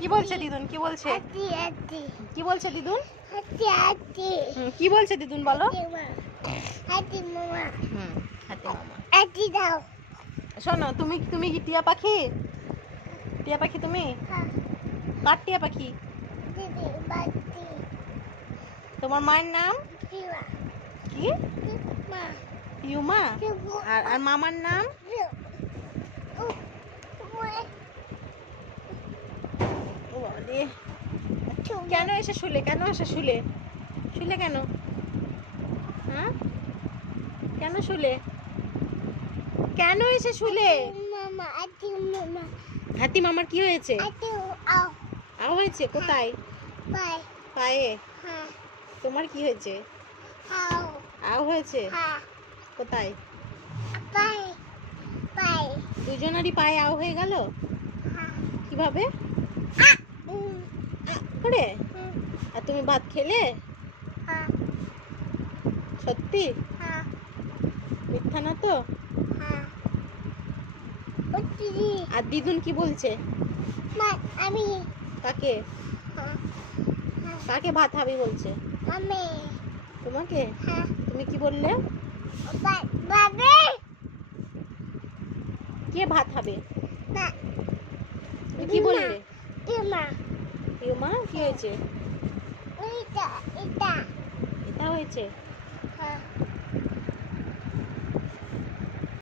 কি বলছে দিদুন? কি বলছে? কি বলছে দিদুন? কি বলছে দিদুন বলো? হাতি মামা হাতি মামা। হাতি দাও। শোনো, তুমি কি টিয়া পাখি? টিয়া পাখি তুমি? কার টিয়া পাখি? দিদি বাতি তোমার মায়ের নাম দিবা কি? মা ইউমা। আর মামার নাম? ও বাবারে, কেন এসে শুলে? কেন এসে শুলে? শুলে কেন? হ্যাঁ, কেন শুলে? কেন এসে শুলে? মামা হাতি মামা হাতি মামার কি হয়েছে? হাতি আও আও হয়েছে? কোথায়? বাই পায়ে। হ্যাঁ তোমার কি হয়েছে? আও আও হয়েছে? হ্যাঁ কোথায়? বাই বাই দুজনেরই পায়ে আও হয়ে গেল? হ্যাঁ কিভাবে উম করে? হুম আর তুমি ভাত খেলে? হ্যাঁ সত্যি? হ্যাঁ মিথ্যা না তো? হ্যাঁ দিদি আর দিদুন কি বলছে? মা আমি কাকে? হ্যাঁ কাকে ভাত খাবি বলছে? আমি তোমাকে? হ্যাঁ তুমি কি বললে? বাবে কে ভাত খাবে? না তুমি কি বললে? দিমা ইউমা কি হয়েছে? এটা এটা এটা হয়েছে?